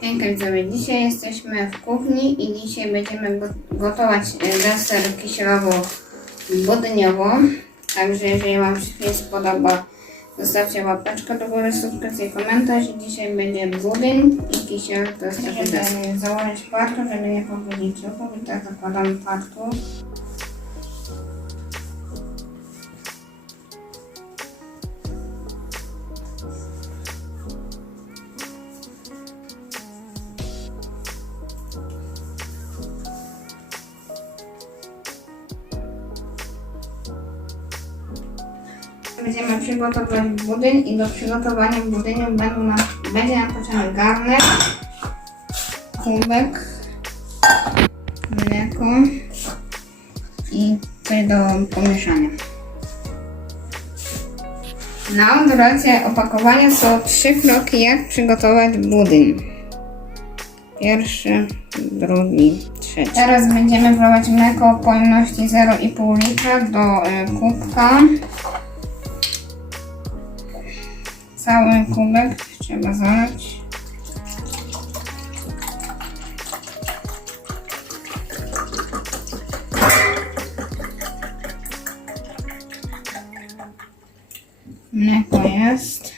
Hejka widzowie, dzisiaj jesteśmy w kuchni i dzisiaj będziemy go- gotować deser kisielawo-budyniową. Także jeżeli Wam się spodoba, zostawcie łapeczkę do góry, subskrypcję i komentarz. Dzisiaj będzie budyń i kisiel, to jest taki deser. Założyć partu, żeby nie pobudzić ruchów i tak zakładam partu. Będziemy przygotować budyń i do przygotowania budyniu będą na, będzie nam potrzebny garnek, kubek, mleko i coś do pomieszania. Na odwrocie opakowania są trzy kroki, jak przygotować budyń. Pierwszy, drugi, trzeci. Teraz będziemy wlewać mleko o pojemności 0,5 litra do y, kubka. Cały kubek trzeba zalać. Mleko jest.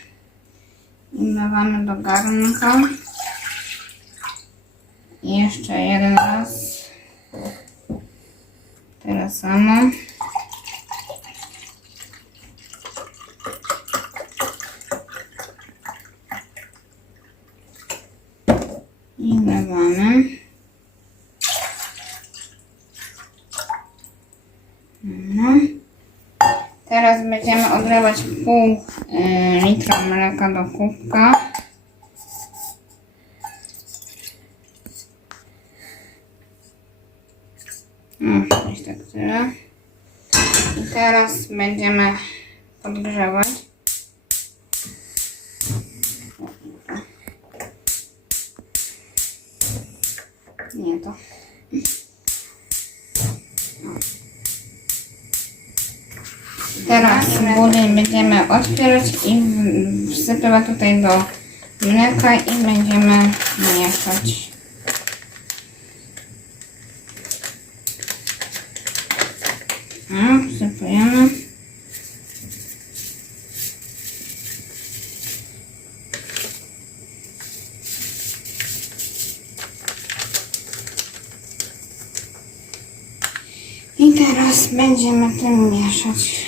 I wlewamy do garnka. I jeszcze jeden raz. Teraz samo. No. Teraz będziemy odlewać pół y, litra mleka do kubka. Tak tyle. I teraz będziemy podgrzewać. Nie to. Teraz budyń będziemy otwierać i wsypywać tutaj do mleka i będziemy mieszać. No, wsypujemy. I teraz będziemy tym mieszać.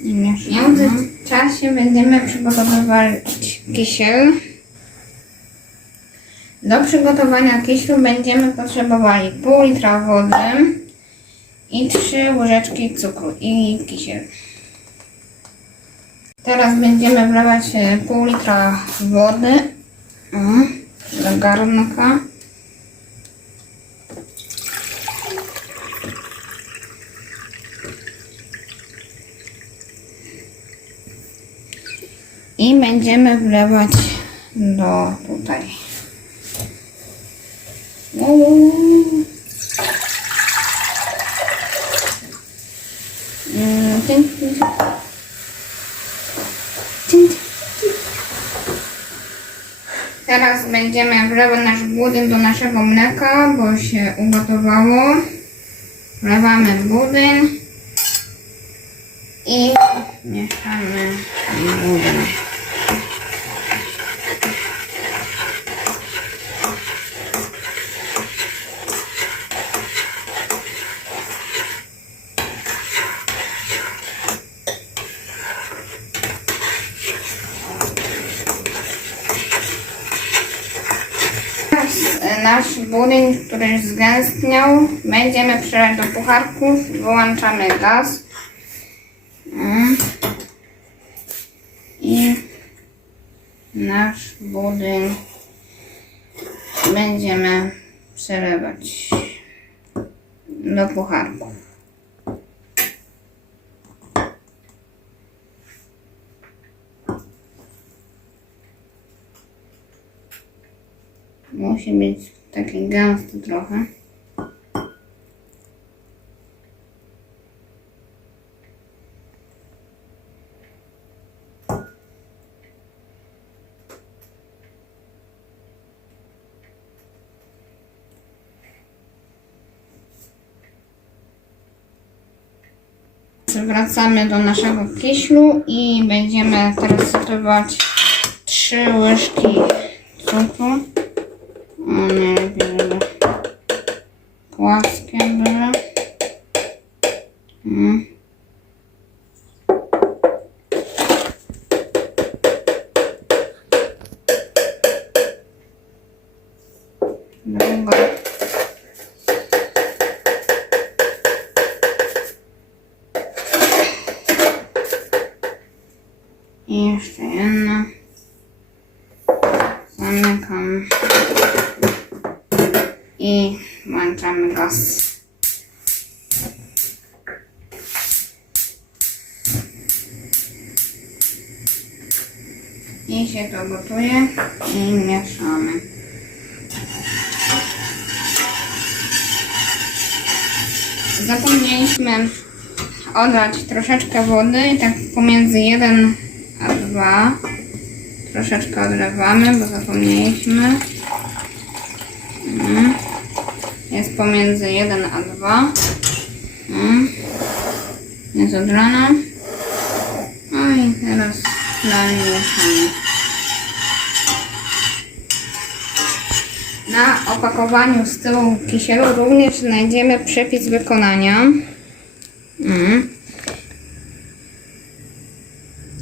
Mieszamy. W międzyczasie będziemy przygotowywać kisiel. Do przygotowania kisielu będziemy potrzebowali pół litra wody i trzy łyżeczki cukru i kisiel. Teraz będziemy wlewać e, pół litra wody mm, do garnka. I będziemy wlewać do tutaj. Uuu. Mm, Teraz będziemy wlewać nasz budyń do naszego mleka, bo się ugotowało. Wlewamy budyń i mieszamy budyń. Teraz e, nasz budyń, który zgęstniał, będziemy przelać do pucharków. Wyłączamy gaz. Mm. I nasz budyń będziemy przelewać do pucharków. Musi musi być taki gęsty trochę. Wracamy do naszego kiślu i będziemy teraz sypywać trzy łyżki cukru. O, najlepiej, żeby płaskie były. Mm. Druga. I jeszcze jedna. Zamykam. I włączamy gaz. I się to gotuje i mieszamy. Zapomnieliśmy odlać troszeczkę wody i tak pomiędzy 1 a 2 troszeczkę odlewamy, bo zapomnieliśmy. Mm. Pomiędzy 1 a 2. Mm. Jest odlana. No i teraz dalej mieszamy. Na opakowaniu z tyłu kisielu również znajdziemy przepis wykonania. Mm.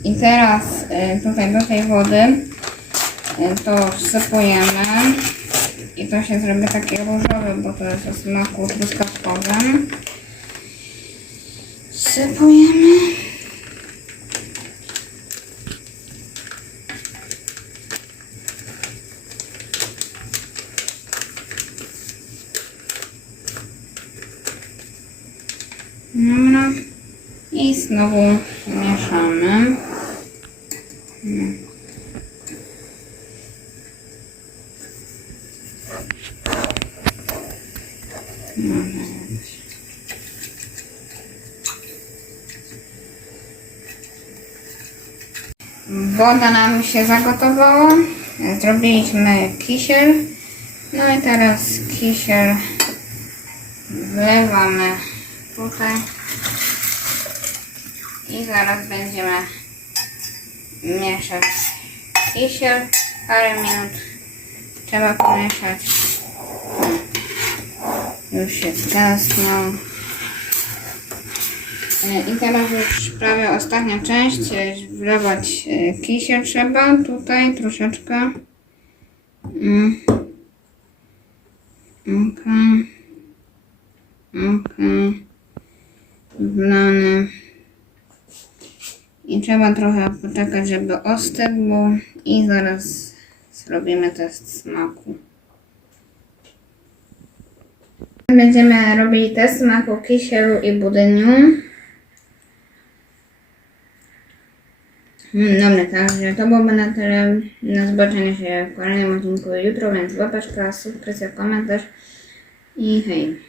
I teraz y, tutaj do tej wody y, to wsypujemy. I to się zrobi takie różowe, bo to jest o smaku truskawkowym. Wsypujemy. Dobra. I znowu mieszamy. Mm. Woda nam się zagotowała. Zrobiliśmy kisiel. No i teraz kisiel wlewamy tutaj. I zaraz będziemy mieszać kisiel. Parę minut trzeba pomieszać. Już się zgasnął. E, I teraz już prawie ostatnia część. e, Wlewać e, kisiel trzeba. Tutaj troszeczkę. Mm. Okej. Okej. Wlany. I trzeba trochę poczekać, żeby ostygł i zaraz zrobimy test smaku. Będziemy robili test smaku kisielu i budyniu. Mm, Dobra, także to byłoby na tyle. Na zobaczenie się w kolejnym odcinku jutro, więc łapeczka, subskrypcja, komentarz i hej.